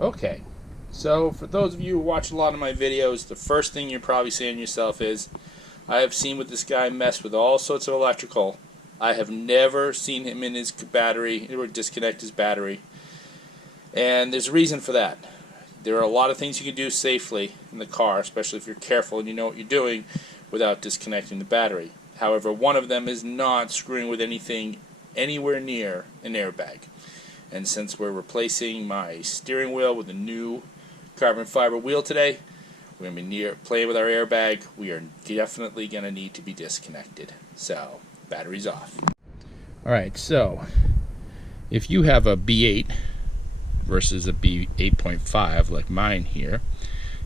Okay, so for those of you who watch a lot of my videos, the first thing you're probably saying to yourself is, I have seen with this guy mess with all sorts of electrical. I have never seen him in his battery or disconnect his battery. And there's a reason for that. There are a lot of things you can do safely in the car, especially if you're careful and you know what you're doing, without disconnecting the battery. However, one of them is not screwing with anything anywhere near an airbag. And since we're replacing my steering wheel with a new carbon fiber wheel today, we're going to be playing with our airbag. We are definitely going to need to be disconnected. So, battery's off. Alright, so if you have a B8 versus a b8.5 like mine here,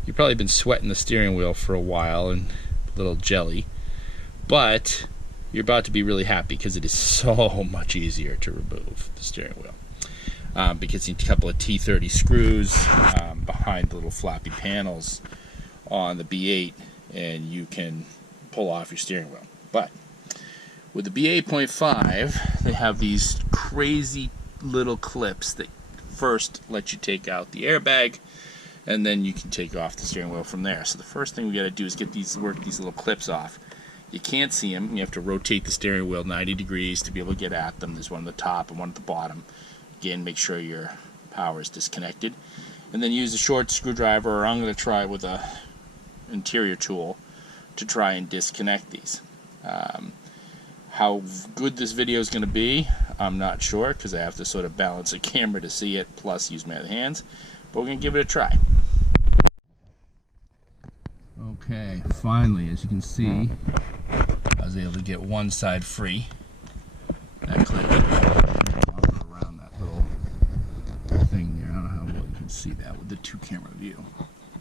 you've probably been sweating the steering wheel for a while and a little jelly, but you're about to be really happy because it is so much easier to remove the steering wheel. Because you need a couple of T30 screws behind the little floppy panels on the B8, and you can pull off your steering wheel. But with the b8.5, they have these crazy little clips that first let you take out the airbag, and then you can take off the steering wheel from there. So the first thing we got to do is work these little clips off. You can't see them. You have to rotate the steering wheel 90 degrees to be able to get at them. There's one at the top and one at the bottom. Again, make sure your power is disconnected, and then use a short screwdriver, or I'm going to try with a interior tool to try and disconnect these. How good this video is going to be, I'm not sure, because I have to sort of balance the camera to see it, plus use my other hands, but we're going to give it a try. Okay, finally, as you can see, I was able to get one side free. That clip around that little thing there. I don't know how well you can see that with the two-camera view,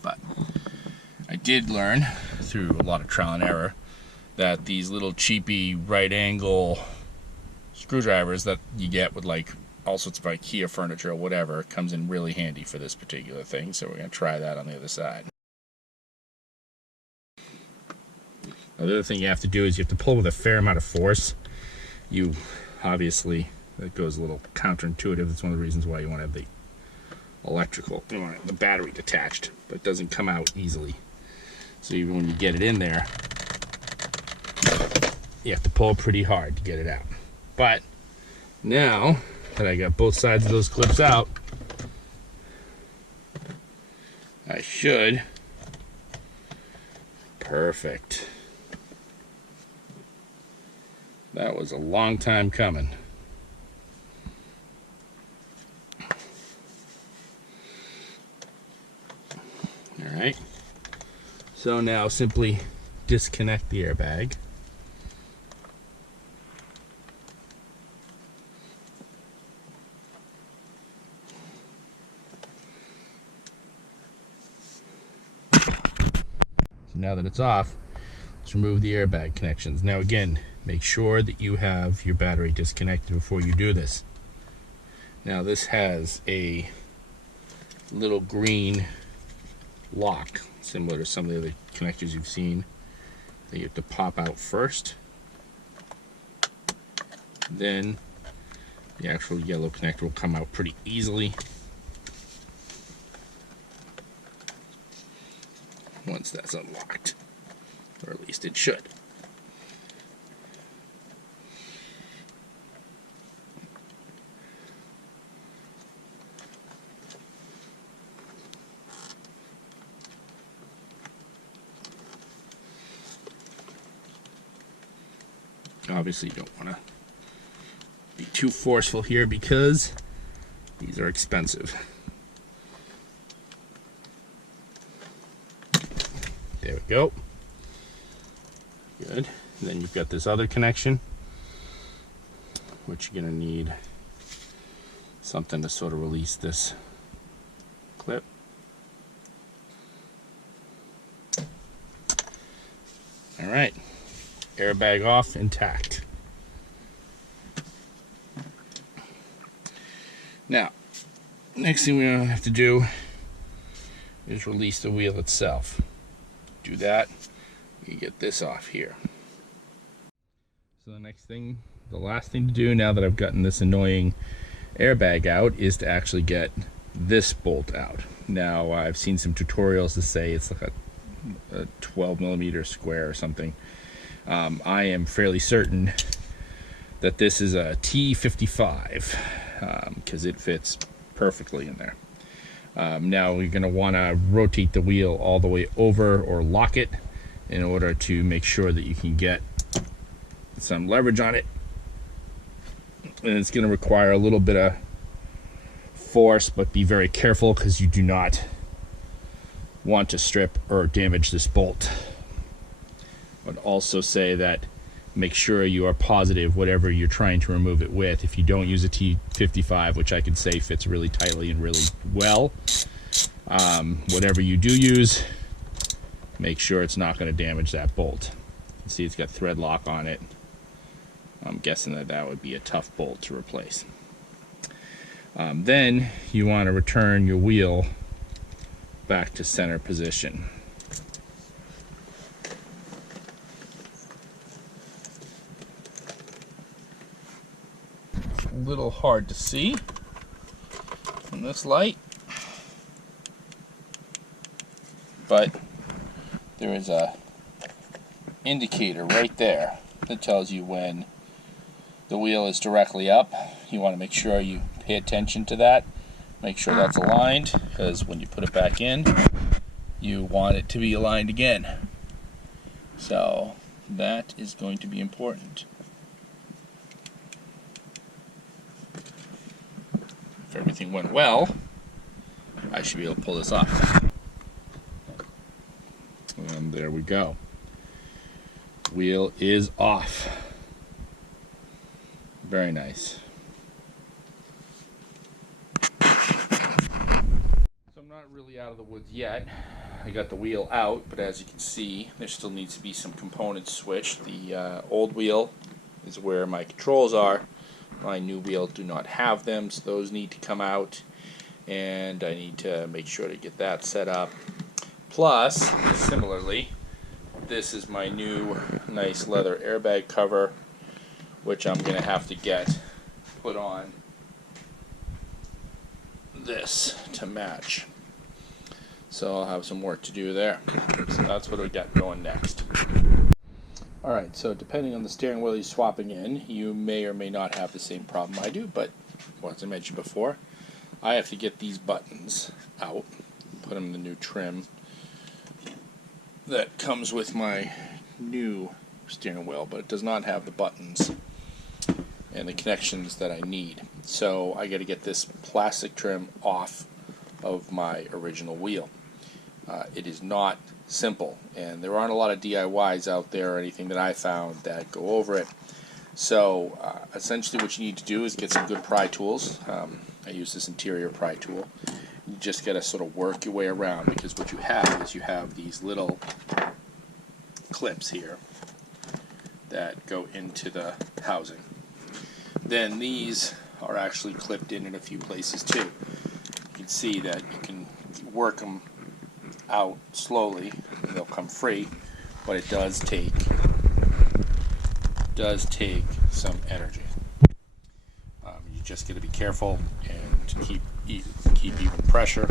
but I did learn through a lot of trial and error that these little cheapy right angle screwdrivers that you get with like all sorts of IKEA furniture or whatever comes in really handy for this particular thing, so we're going to try that on the other side. Now, the other thing you have to do is you have to pull with a fair amount of force. You obviously, that goes a little counterintuitive. That's one of the reasons why you want to have the electrical, you want the battery detached, but it doesn't come out easily. So even when you get it in there, you have to pull pretty hard to get it out. But now that I got both sides of those clips out, I should. Perfect. That was a long time coming. Alright. So now simply disconnect the airbag. So now that it's off, let's remove the airbag connections. Now again, make sure that you have your battery disconnected before you do this. Now this has a little green lock, similar to some of the other connectors you've seen, that you have to pop out first. Then the actual yellow connector will come out pretty easily once that's unlocked, or at least it should. Obviously you don't want to be too forceful here because these are expensive. There we go. Good. And then you've got this other connection, which you're going to need something to sort of release this clip. All right. Airbag off, intact. Now, next thing we have to do is release the wheel itself. Do that, you get this off here. So the last thing to do now that I've gotten this annoying airbag out is to actually get this bolt out. Now I've seen some tutorials that say it's like a 12mm square or something. I am fairly certain that this is a T55 because it fits perfectly in there. Now you're going to want to rotate the wheel all the way over or lock it in order to make sure that you can get some leverage on it. And it's going to require a little bit of force, but be very careful because you do not want to strip or damage this bolt. I would also say that make sure you are positive whatever you're trying to remove it with. If you don't use a T55, which I can say fits really tightly and really well, whatever you do use, make sure it's not going to damage that bolt. You see it's got thread lock on it. I'm guessing that that would be a tough bolt to replace. Then you want to return your wheel back to center position. It's a little hard to see in this light, but there is a indicator right there that tells you when the wheel is directly up. You want to make sure you pay attention to that. Make sure that's aligned, because when you put it back in, you want it to be aligned again. So that is going to be important. If everything went well, I should be able to pull this off. And there we go. Wheel is off. Very nice. So I'm not really out of the woods yet. I got the wheel out, but as you can see, there still needs to be some components switched. The old wheel is where my controls are. My new wheel do not have them, so those need to come out, and I need to make sure to get that set up. Plus, similarly, this is my new nice leather airbag cover, which I'm going to have to get put on this to match. So I'll have some work to do there. So that's what we got going next. Alright, so depending on the steering wheel you're swapping in, you may or may not have the same problem I do, but as I mentioned before, I have to get these buttons out, put them in the new trim that comes with my new steering wheel, but it does not have the buttons and the connections that I need. So I got to get this plastic trim off of my original wheel. It is not simple, and there aren't a lot of DIYs out there or anything that I found that go over it. So essentially what you need to do is get some good pry tools. I use this interior pry tool. You just got to sort of work your way around, because what you have is you have these little clips here that go into the housing. Then these are actually clipped in a few places too. You can see that you can work them out slowly and they'll come free, but it does take some energy. You just got to be careful and to keep even pressure.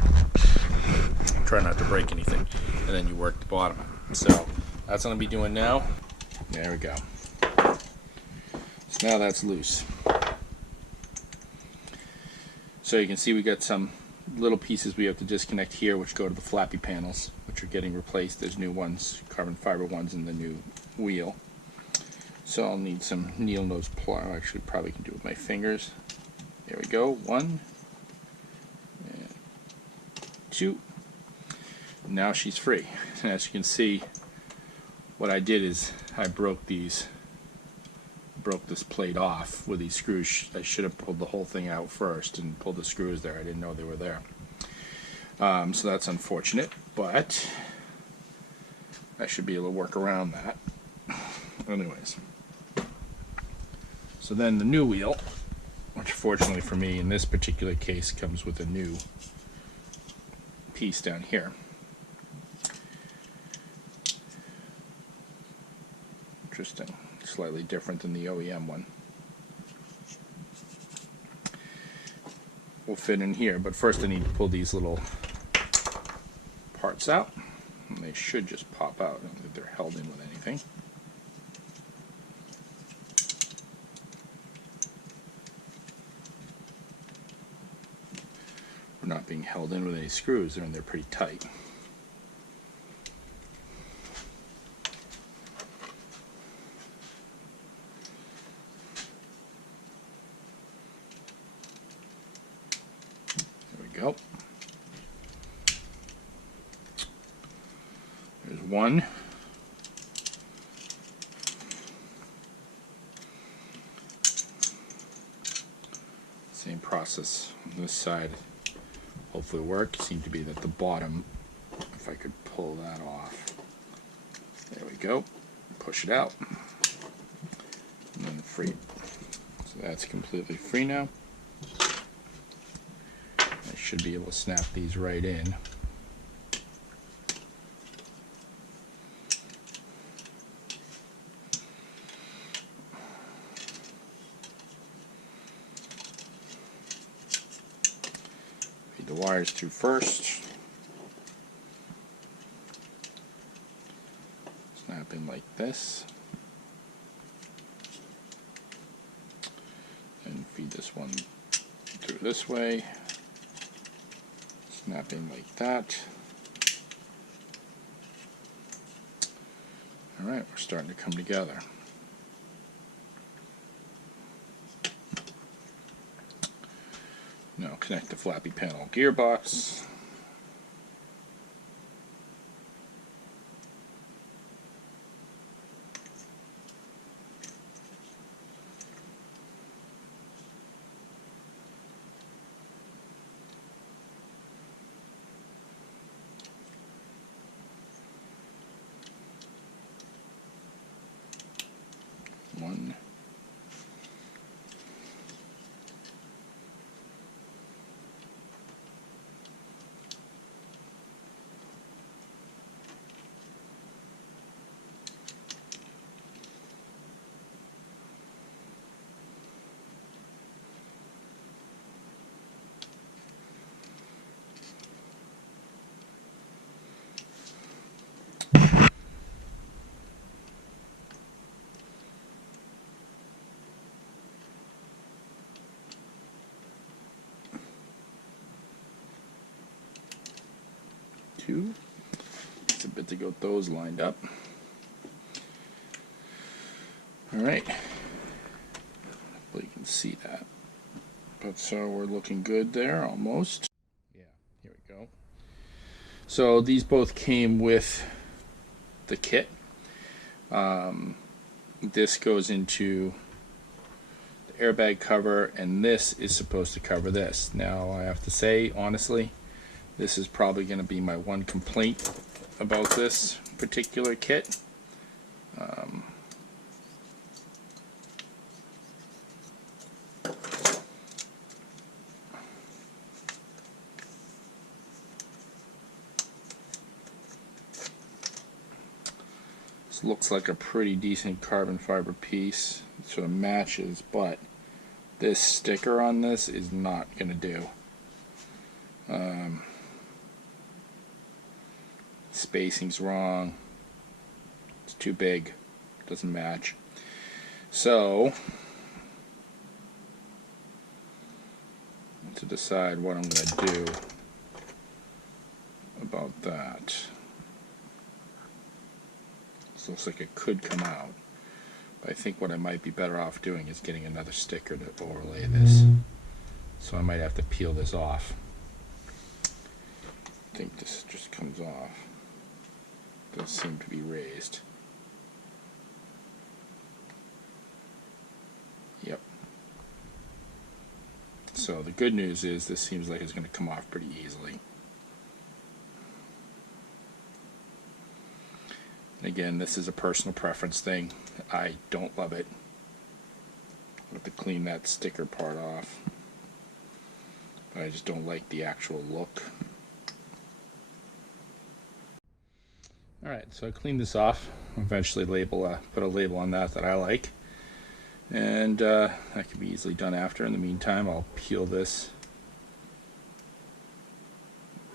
Try not to break anything, and then you work the bottom out. So that's what I'm going to be doing now. There we go. So now that's loose. So you can see we got some little pieces we have to disconnect here, which go to the flappy panels, which are getting replaced. There's new ones, carbon fiber ones, in the new wheel. So I'll need some needle nose pliers. Actually, probably can do it with my fingers. There we go. 1 and 2. Now she's free. And as you can see, what I did is I broke this plate off with these screws. I should have pulled the whole thing out first and pulled the screws there. I didn't know they were there. So that's unfortunate, but I should be able to work around that. Anyways, so then the new wheel, which fortunately for me in this particular case comes with a new piece down here. Interesting. Slightly different than the OEM one. will fit in here. But first I need to pull these little parts out. And they should just pop out. I don't think they're held in with anything. We're not being held in with any screws, and they're pretty tight. There we go. There's one. Same process on this side. Hopefully work. It seemed to be at the bottom. If I could pull that off. There we go. Push it out. And then free. So that's completely free now. I should be able to snap these right in. The wires through first. Snap in like this. And feed this one through this way. Snap in like that. Alright, we're starting to come together. Now connect the flappy panel gearbox. One. Two. It's a bit to get those lined up. Alright. Hopefully you can see that. But so we're looking good there, almost. Yeah, here we go. So these both came with the kit. This goes into the airbag cover, and this is supposed to cover this. Now I have to say, honestly, this is probably going to be my one complaint about this particular kit. This looks like a pretty decent carbon fiber piece. It sort of matches, but this sticker on this is not going to do. Spacing's wrong. It's too big. Doesn't match. So, to decide what I'm going to do about that. This looks like it could come out. But I think what I might be better off doing is getting another sticker to overlay this. So I might have to peel this off. I think this just comes off. Does seem to be raised. Yep. So the good news is this seems like it's going to come off pretty easily. And again, this is a personal preference thing. I don't love it. I have to clean that sticker part off. But I just don't like the actual look. Alright, so I cleaned this off. Eventually put a label on that I like. And that can be easily done after. In the meantime, I'll peel this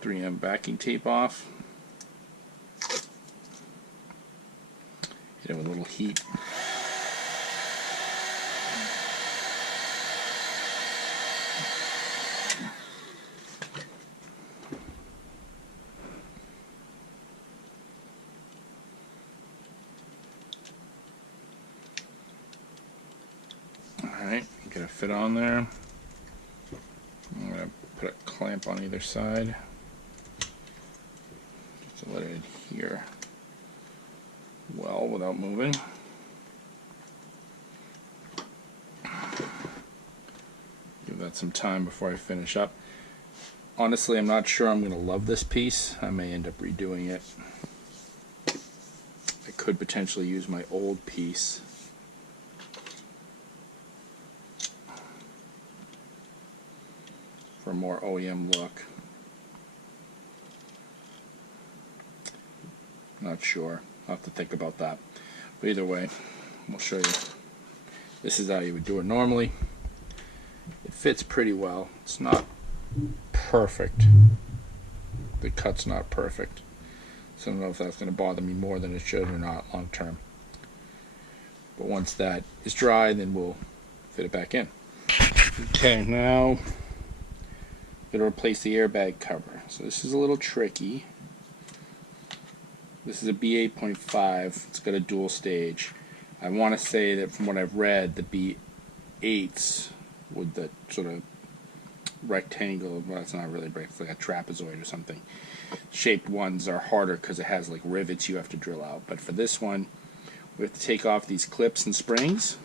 3M backing tape off. Hit it with a little heat. Alright, get a fit on there. I'm going to put a clamp on either side just to let it adhere well without moving. Give that some time before I finish up. Honestly, I'm not sure I'm going to love this piece. I may end up redoing it. I could potentially use my old piece. For a more OEM look. Not sure. I'll have to think about that. But either way, we'll show you. This is how you would do it normally. It fits pretty well. It's not perfect. The cut's not perfect. So I don't know if that's going to bother me more than it should or not long term. But once that is dry, then we'll fit it back in. Okay, now I'm going to replace the airbag cover. So this is a little tricky. This is a b8.5. It's got a dual stage. I want to say that from what I've read, the b8s with the sort of rectangle, well, it's not really it's like a trapezoid or something, shaped ones are harder because it has like rivets you have to drill out. But for this one, we have to take off these clips and springs,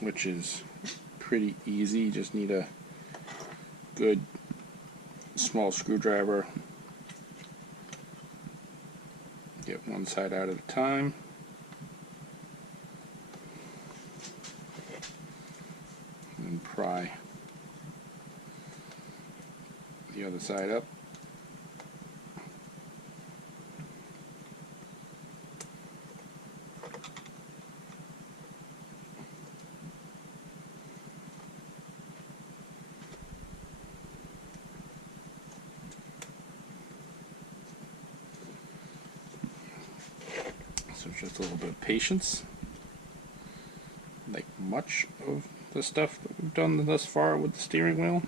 which is pretty easy. You just need a good small screwdriver. Get one side out at a time. And pry the other side up. So just a little bit of patience. Like much of the stuff that we've done thus far with the steering wheel.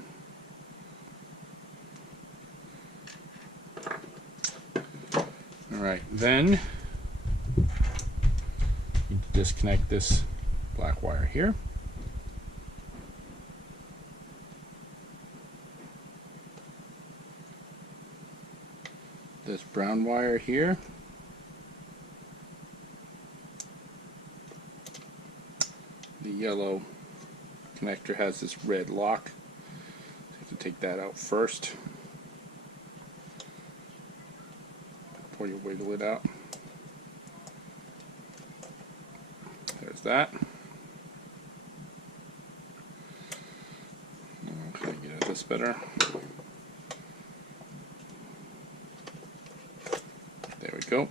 Alright, then you disconnect this black wire here. This brown wire here. The yellow connector has this red lock. So you have to take that out first before you wiggle it out. There's that. Can I get at this better? There we go.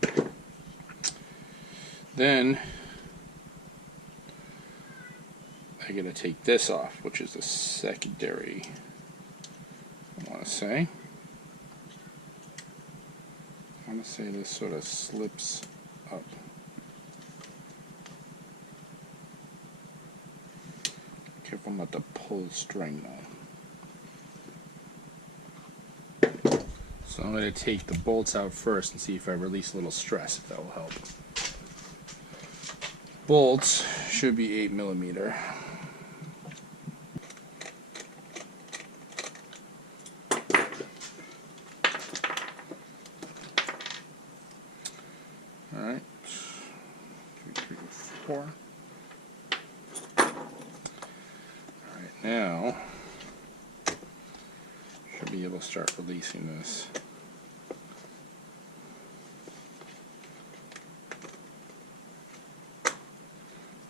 Then I gotta take this off, which is the secondary, I want to say this sort of slips up. Careful not to pull the string though. So I'm going to take the bolts out first and see if I release a little stress, if that will help. Bolts should be 8mm. Alright, 2, 3, 4. Alright, now should be able to start releasing this.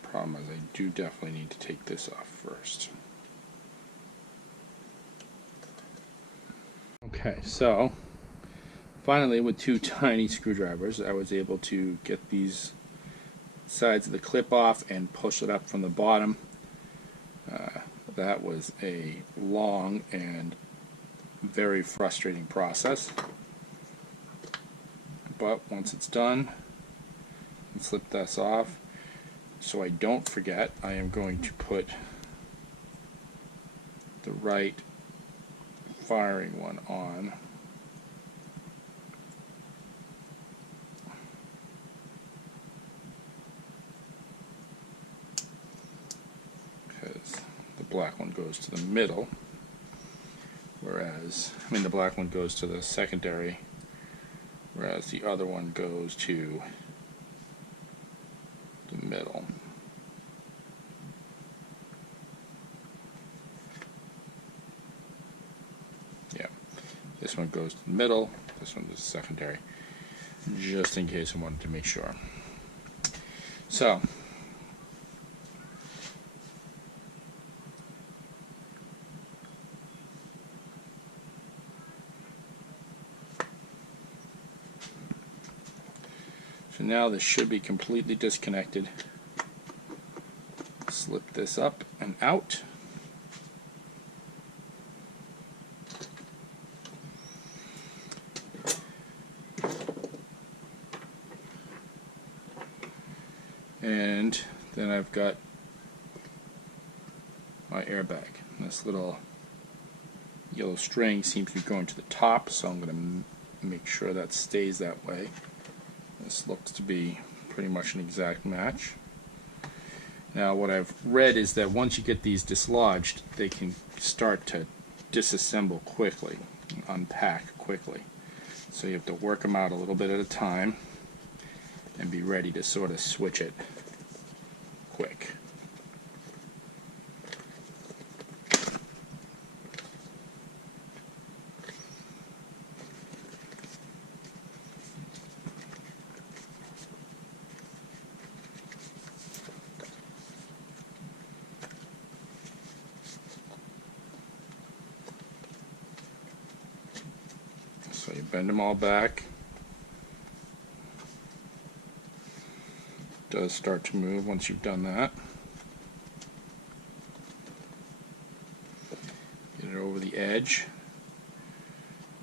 Problem is I do definitely need to take this off first. Okay, so finally, with 2 tiny screwdrivers, I was able to get these sides of the clip off and push it up from the bottom. That was a long and very frustrating process. But once it's done, and flip this off. So I don't forget, I am going to put the right firing one on. Because the black one goes to the middle, whereas, the black one goes to the secondary, whereas the other one goes to the middle. Yeah, this one goes to the middle, this one is secondary, just in case I wanted to make sure. So now this should be completely disconnected. Slip this up and out. And then I've got my airbag. This little yellow string seems to be going to the top, so I'm going to make sure that stays that way. This looks to be pretty much an exact match. Now what I've read is that once you get these dislodged, they can start to disassemble quickly, unpack quickly. So you have to work them out a little bit at a time and be ready to sort of switch it quick. So you bend them all back. It does start to move once you've done that. Get it over the edge.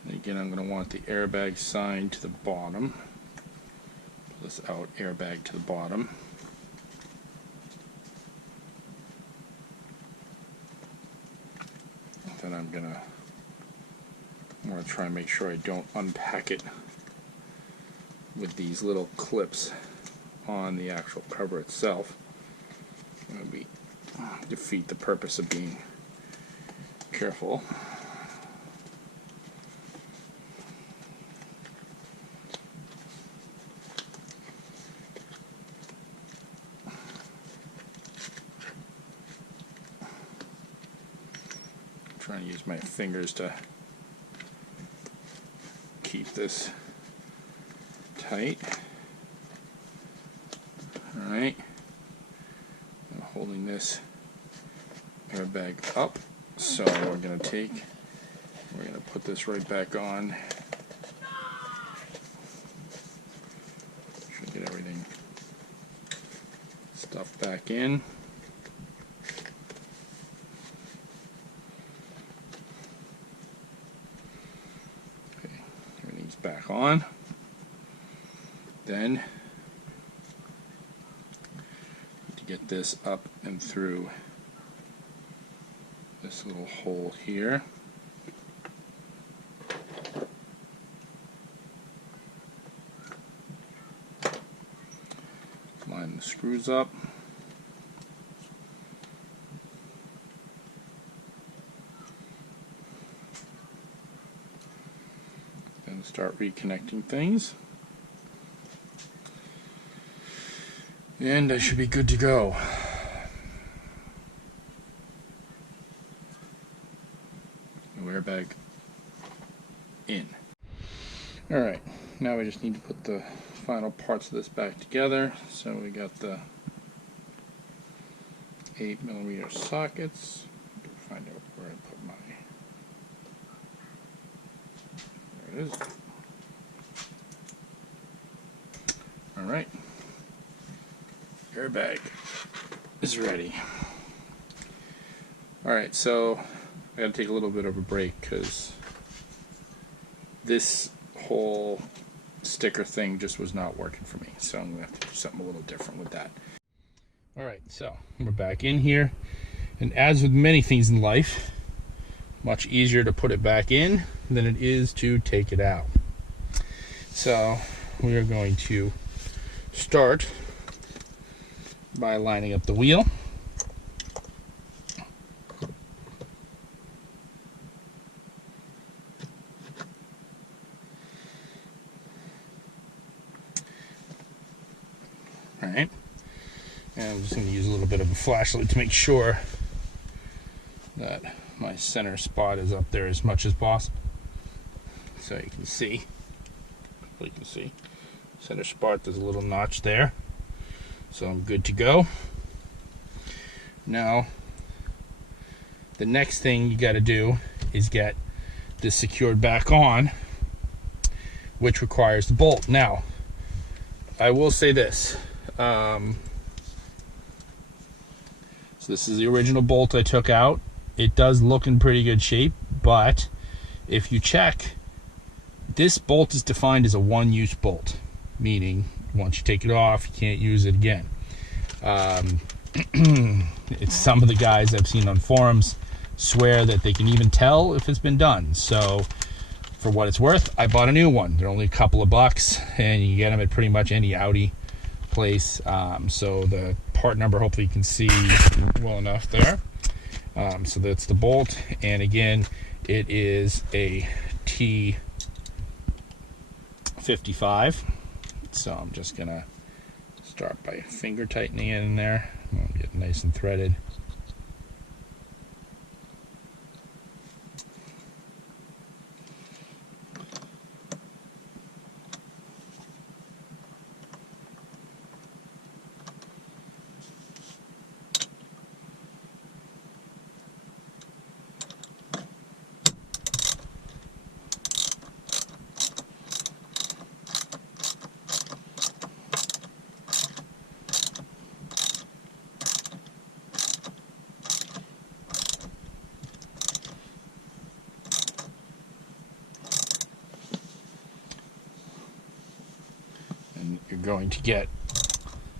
And again, I'm going to want the airbag sign to the bottom. Pull this out, airbag to the bottom. Then I'm going to try and make sure I don't unpack it with these little clips on the actual cover itself. Maybe defeat the purpose of being careful. I'm trying to use my fingers to keep this tight. Alright, I'm holding this airbag up, so we're going to put this right back on. Should get everything stuffed back in. Back on. Then to get this up and through this little hole here. Line the screws up. And start reconnecting things. And I should be good to go. New airbag in. Alright, now we just need to put the final parts of this back together. So we got the 8mm sockets. Find out where I put my. There it is. Alright. Airbag is ready. Alright, so I gotta take a little bit of a break because this whole sticker thing just was not working for me, so I'm gonna have to do something a little different with that. All right, so we're back in here, and as with many things in life, much easier to put it back in than it is to take it out. So we are going to start by lining up the wheel. All right, and I'm just going to use a little bit of a flashlight to make sure that my center spot is up there as much as possible. So you can see, center spot, there's a little notch there. So I'm good to go. Now, the next thing you got to do is get this secured back on, which requires the bolt. Now, I will say this. So this is the original bolt I took out. It does look in pretty good shape, but if you check, this bolt is defined as a one-use bolt, meaning once you take it off, you can't use it again. It's some of the guys I've seen on forums swear that they can even tell if it's been done. So for what it's worth, I bought a new one. They're only a couple of bucks, and you can get them at pretty much any Audi place. So the part number, hopefully you can see well enough there. So that's the bolt, and again, it is a T55. So I'm just gonna start by finger tightening it in there. I'll get nice and threaded. You're going to get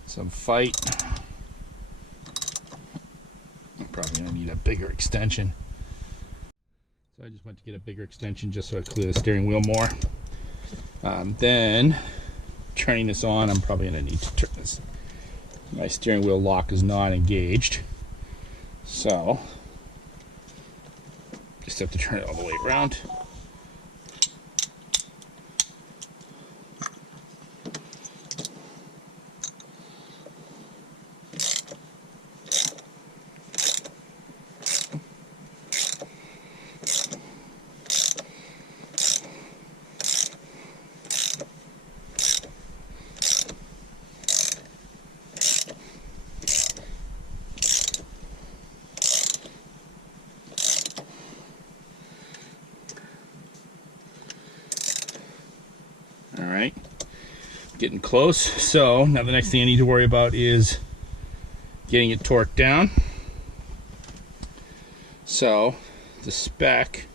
some fight. I'm probably going to need a bigger extension. So I just went to get a bigger extension just so I clear the steering wheel more. Then turning this on, I'm probably going to need to turn this. My steering wheel lock is not engaged. So just have to turn it all the way around. All right, getting close. So now the next thing I need to worry about is getting it torqued down. So the spec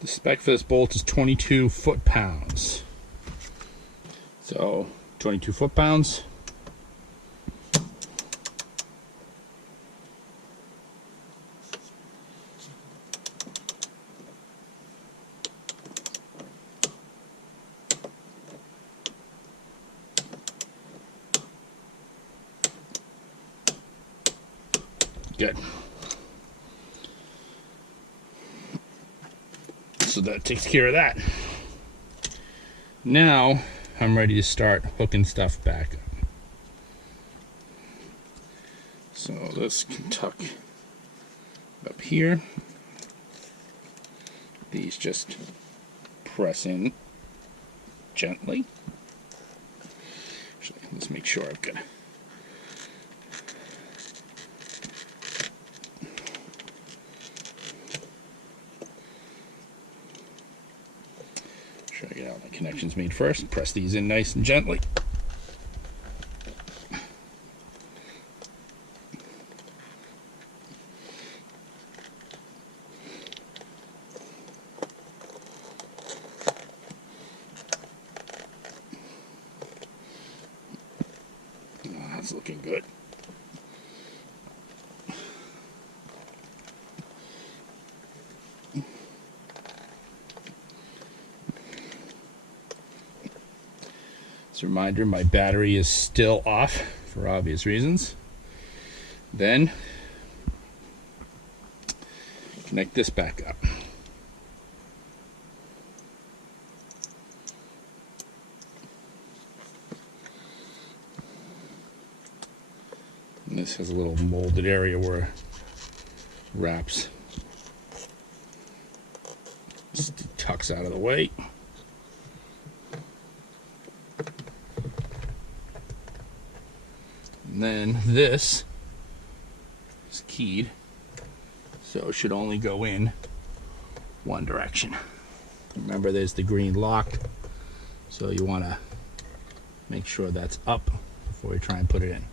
for this bolt is 22 foot-pounds. So 22 foot-pounds. Good. So that takes care of that. Now I'm ready to start hooking stuff back up. So this can tuck up here. These just press in gently. Actually, let's make sure I've got try to get all my connections made first. Press these in nice and gently. It's looking good. As a reminder, my battery is still off for obvious reasons. Then connect this back up. And this has a little molded area where it wraps. Just tucks out of the way. And then this is keyed, so it should only go in one direction. Remember, there's the green lock, so you want to make sure that's up before you try and put it in.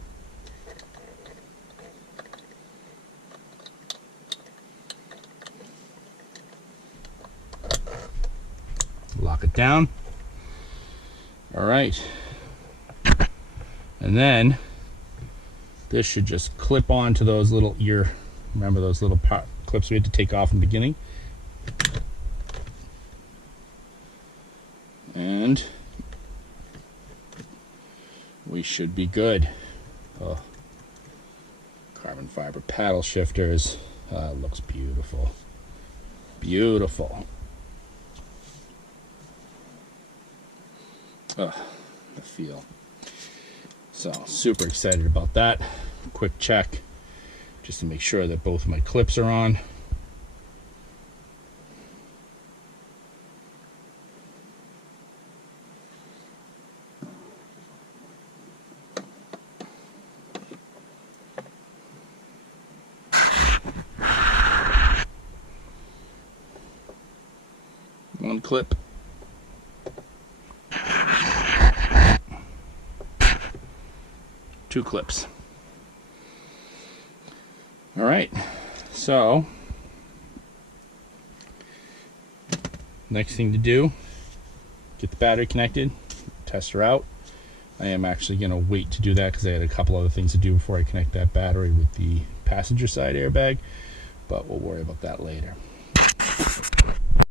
Lock it down. All right. And then this should just clip on to those little ear, remember those little clips we had to take off in the beginning? And we should be good. Oh, carbon fiber paddle shifters. Looks beautiful. Beautiful. Oh, the feel. So, super excited about that. Quick check just to make sure that both of my clips are on. One clip. Two clips. All right, so next thing to do, get the battery connected, test her out. I am actually going to wait to do that because I had a couple other things to do before I connect that battery with the passenger side airbag, but we'll worry about that later.